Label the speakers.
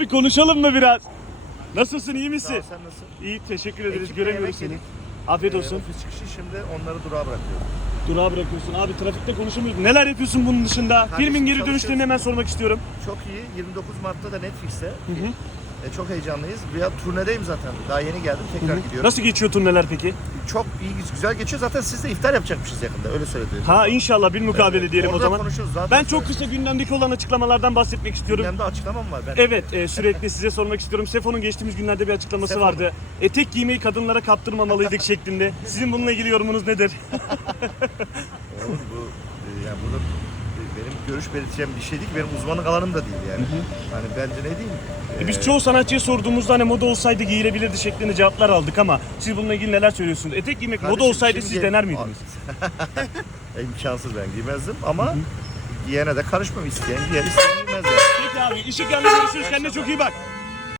Speaker 1: Abi konuşalım mı biraz? Nasılsın iyi
Speaker 2: Sağ ol,
Speaker 1: misin?
Speaker 2: sen nasılsın?
Speaker 1: İyi teşekkür ederiz.
Speaker 2: Ekiple
Speaker 1: Göremiyoruz
Speaker 2: yemek
Speaker 1: seni.
Speaker 2: yedik.
Speaker 1: Afiyet
Speaker 2: Ee,
Speaker 1: olsun.
Speaker 2: ofis çıkışı şimdi onları durağa bırakıyorum.
Speaker 1: Durağa bırakıyorsun. Abi trafikte konuşamıyoruz. Neler yapıyorsun bunun dışında? Filmin geri
Speaker 2: çalışıyoruz.
Speaker 1: dönüşlerini hemen sormak istiyorum.
Speaker 2: Çok iyi. 29 Mart'ta da Netflix'te.
Speaker 1: Hı hı.
Speaker 2: E, çok heyecanlıyız. Bir ya, turnedeyim zaten. Daha yeni geldim. Tekrar gidiyorum.
Speaker 1: Nasıl geçiyor turneler peki?
Speaker 2: Çok iyi, güzel geçiyor. Zaten siz de iftar yapacakmışız yakında. Öyle söyledi.
Speaker 1: Ha inşallah bir mukabele
Speaker 2: Evet,
Speaker 1: diyelim o
Speaker 2: orada
Speaker 1: zaman.
Speaker 2: konuşuruz. Zaten
Speaker 1: Ben çok kısa gündemdeki olan açıklamalardan bahsetmek istiyorum.
Speaker 2: Gündemde açıklamam var. Ben
Speaker 1: Evet e, sürekli size sormak istiyorum. Sefo'nun geçtiğimiz günlerde bir açıklaması
Speaker 2: Sefo.
Speaker 1: vardı. Etek giymeyi kadınlara kaptırmamalıydık şeklinde. Sizin bununla ilgili yorumunuz nedir?
Speaker 2: Oğlum bu e, yani burada benim görüş belirteceğim bir şey değil. ki, Benim uzmanlık alanım da değil yani. Hani bence ne diyeyim?
Speaker 1: E, Biz çoğu sanatçıya sorduğumuzda hani moda olsaydı giyilebilirdi şeklinde cevaplar aldık ama siz bununla ilgili neler söylüyorsunuz? Etek giymek moda
Speaker 2: Kardeşim,
Speaker 1: olsaydı
Speaker 2: kim
Speaker 1: siz dener miydiniz?
Speaker 2: E, İmkansız ben giymezdim ama giyene de karışmam. İsteyen giyer, isteyen giymez yani.
Speaker 1: Peki abi ışık yanında görüşürüz. Kendine çok iyi bak.